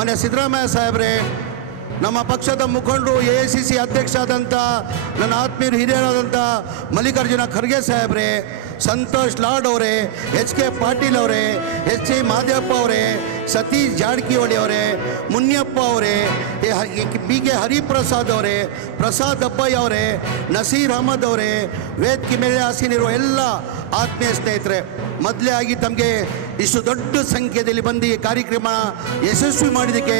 ಮನೆ ಸಿದ್ದರಾಮಯ್ಯ ಸಾಹೇಬ್ರೆ, ನಮ್ಮ ಪಕ್ಷದ ಮುಖಂಡರು AICC ಅಧ್ಯಕ್ಷ ಆದಂಥ ನನ್ನ ಆತ್ಮೀಯರು ಹಿರಿಯರಾದಂಥ ಮಲ್ಲಿಕಾರ್ಜುನ ಖರ್ಗೆ ಸಾಹೇಬ್ರೆ, ಸಂತೋಷ್ ಲಾಡ್ ಅವರೇ, HK ಪಾಟೀಲ್ ಅವರೇ, HC ಮಾದೇವಪ್ಪ ಅವರೇ, ಸತೀಶ್ ಜಾರಕಿಹೊಳಿ ಅವರೇ, ಮುನಿಯಪ್ಪ ಅವರೇ, BK ಹರಿಪ್ರಸಾದ್ ಅವರೇ, ಪ್ರಸಾದ್ ಅಬ್ಬಯ್ಯ ಅವರೇ, ನಸೀರ್ ಅಹಮದ್ ಅವರೇ, ವೇದಿಕೆ ಮೇಲೆ ಆಸೀನಿರುವ ಎಲ್ಲ ಆತ್ಮೀಯ ಸ್ನೇಹಿತರೆ, ಮೊದಲೇ ಆಗಿ ತಮಗೆ ಇಷ್ಟು ದೊಡ್ಡ ಸಂಖ್ಯೆಯಲ್ಲಿ ಬಂದು ಈ ಕಾರ್ಯಕ್ರಮ ಯಶಸ್ವಿ ಮಾಡಿದ್ದಕ್ಕೆ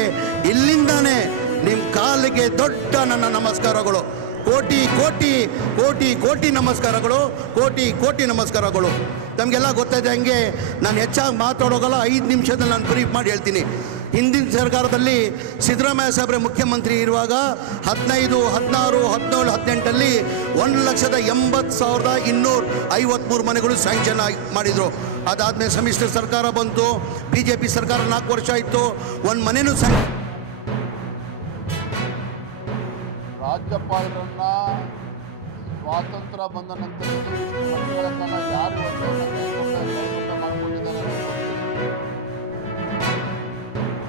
ಇಲ್ಲಿಂದಾನೇ ನಿಮ್ಮ ಕಾಲಿಗೆ ದೊಡ್ಡ ನನ್ನ ನಮಸ್ಕಾರಗಳು. ಕೋಟಿ ಕೋಟಿ ಕೋಟಿ ಕೋಟಿ ನಮಸ್ಕಾರಗಳು, ಕೋಟಿ ಕೋಟಿ ನಮಸ್ಕಾರಗಳು. ತಮಗೆಲ್ಲ ಗೊತ್ತಾಯಿದೆ, ಹಂಗೆ ನಾನು ಹೆಚ್ಚಾಗಿ ಮಾತಾಡೋಗಲ್ಲ, 5 ನಿಮಿಷದಲ್ಲಿ ನಾನು ಬ್ರೀಫ್ ಮಾಡಿ ಹೇಳ್ತೀನಿ. ಹಿಂದಿನ ಸರ್ಕಾರದಲ್ಲಿ ಸಿದ್ದರಾಮಯ್ಯ ಸಾಹೇಬ್ರೆ ಮುಖ್ಯಮಂತ್ರಿ ಇರುವಾಗ 15, 16, 17, 18 1,80,253 ಮನೆಗಳು ಸ್ಯಾಂಕ್ಷನ್ ಮಾಡಿದರು. ಅದಾದಮೇಲೆ ಸಮ್ಮಿಶ್ರ ಸರ್ಕಾರ ಬಂತು, BJP ಸರ್ಕಾರ 4 ವರ್ಷ ಆಯಿತು, ಒಂದು ಮನೆಯೂ ರಾಜ್ಯಪಾಲರನ್ನ ಸ್ವಾತಂತ್ರ್ಯ ಬಂದ ನಂತರ ವರ್ಷಗಳ ಕಾಲ ಯಾರು ಮಾಡಿಕೊಂಡಿದ್ದಾರೆ.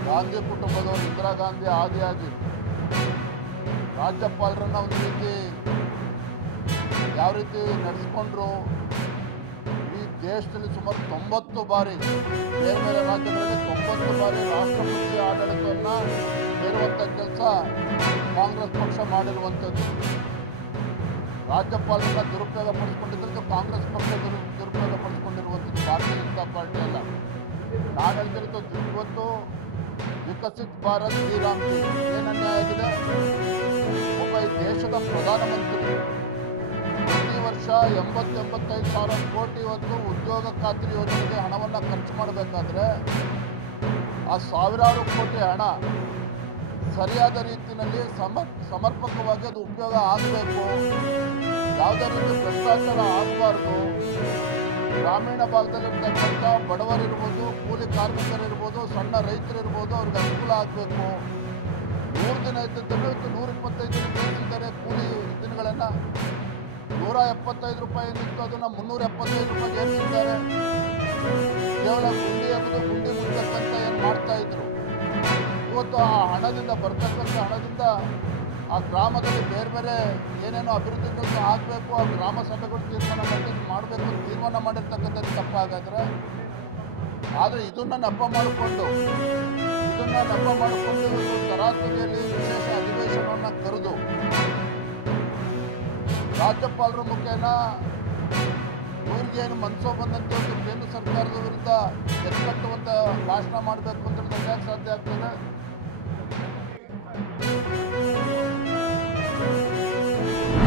ಗಾಂಧಿ ಕುಟುಂಬದವರು ಇಂದಿರಾ ಗಾಂಧಿ ಆದಿಯಾಗಿ ರಾಜ್ಯಪಾಲರನ್ನ ಒಂದು ರೀತಿ ಯಾವ ರೀತಿ ನಡೆಸ್ಕೊಂಡ್ರು. ಈ ದೇಶದಲ್ಲಿ ಸುಮಾರು 90 ಬಾರಿ ಬೇರೆ ಬೇರೆ ರಾಜ್ಯಗಳಲ್ಲಿ 90 ಬಾರಿ ರಾಷ್ಟ್ರಪತಿ ಆಡಳಿತವನ್ನು ಹೇರುವಂಥ ಕೆಲಸ ಕಾಂಗ್ರೆಸ್ ಪಕ್ಷ ಮಾಡಿರುವಂಥದ್ದು. ರಾಜ್ಯಪಾಲರನ್ನ ದುರುಪಯೋಗ ಪಡಿಸ್ಕೊಂಡಿದ್ದು ಕಾಂಗ್ರೆಸ್ ಪಕ್ಷ ದುರುಪಯೋಗ ಪಡಿಸ್ಕೊಂಡಿರುವಂಥದ್ದು, ಭಾರತೀಯ ಜನತಾ ಪಾರ್ಟಿ ಅಲ್ಲ. ನಾನು ಹೇಳ್ತಿರೋದು ಇವತ್ತು ವಿಕಸಿತ್ ಭಾರತ್ ಶ್ರೀರಾಮ್ ಜಿ ಏನು ಅನ್ಯಾಯ ಆಗಿದೆ. ಒಬ್ಬ ಈ ದೇಶದ ಪ್ರಧಾನಮಂತ್ರಿ ಪ್ರತಿ ವರ್ಷ 80-85 ಸಾವಿರ ಕೋಟಿ ಇವತ್ತು ಉದ್ಯೋಗ ಖಾತ್ರಿ ಯೋಜನೆಗೆ ಹಣವನ್ನು ಖರ್ಚು ಮಾಡಬೇಕಾದ್ರೆ ಆ ಸಾವಿರಾರು ಕೋಟಿ ಹಣ ಸರಿಯಾದ ರೀತಿಯಲ್ಲಿ ಸಮರ್ಪಕವಾಗಿ ಅದು ಉಪಯೋಗ ಆಗಬೇಕು. ಯಾವುದೇ ರೀತಿ ಭ್ರಷ್ಟಾಚಾರ ಆಗಬಾರ್ದು. ಗ್ರಾಮೀಣ ಭಾಗದಲ್ಲಿರ್ತಕ್ಕಂಥ ಬಡವರಿರ್ಬೋದು, ಕೂಲಿ ಕಾರ್ಮಿಕರಿರ್ಬೋದು, ಸಣ್ಣ ರೈತರಿರ್ಬೋದು, ಅವ್ರಿಗೆ ಅನುಕೂಲ ಆಗಬೇಕು. 100 ದಿನ ಇದ್ದಿದ್ದನ್ನು ಇವತ್ತು 125 ದಿನ ಬೇಯಿಸಿದ್ದಾರೆ. ಕೂಲಿ ದಿನಗಳನ್ನು 175 ರೂಪಾಯಿ ಏನಿತ್ತು ಅದನ್ನು 375 ರೂಪಾಯಿಗೆ ಏರಿಸಿದ್ದಾರೆ. ಕೇವಲ ಗುಂಡಿ ಎಂಬುದು ಗುಂಡಿ ಮುಟ್ಟಕ್ಕಂತ ಏನು ಮಾಡ್ತಾಯಿದ್ರು. ಇವತ್ತು ಆ ಹಣದಿಂದ ಬರ್ತಕ್ಕಂಥ ಹಣದಿಂದ ಆ ಗ್ರಾಮದಲ್ಲಿ ಬೇರೆ ಬೇರೆ ಏನೇನೋ ಅಭಿವೃದ್ಧಿಗಳು ಆಗಬೇಕು, ಆ ಗ್ರಾಮ ಸಭೆಗಳು ಮಾಡಬೇಕು ಅಂತ ತೀರ್ಮಾನ ಮಾಡಿರ್ತಕ್ಕಂಥದ್ದು ತಪ್ಪಾಗಾದ್ರೆ. ಆದರೆ ಇದನ್ನು ನೆಪ ಮಾಡಿಕೊಂಡು ತರಾತುರಿಯಲ್ಲಿ ವಿಶೇಷ ಅಧಿವೇಶನವನ್ನು ಕರೆದು ರಾಜ್ಯಪಾಲರ ಮುಖೇನ ಇವ್ರಿಗೇನು ಮನಸ್ಸೋ ಬಂದಂತೆ ಒಂದು ಕೇಂದ್ರ ಸರ್ಕಾರದ ವಿರುದ್ಧ ಎಚ್ಚೆತ್ತುವಂಥ ಭಾಷಣ ಮಾಡಬೇಕು ಅಂತ ಹೇಳಕ್ಕೆ ಸಾಧ್ಯ ಆಗ್ತದೆ.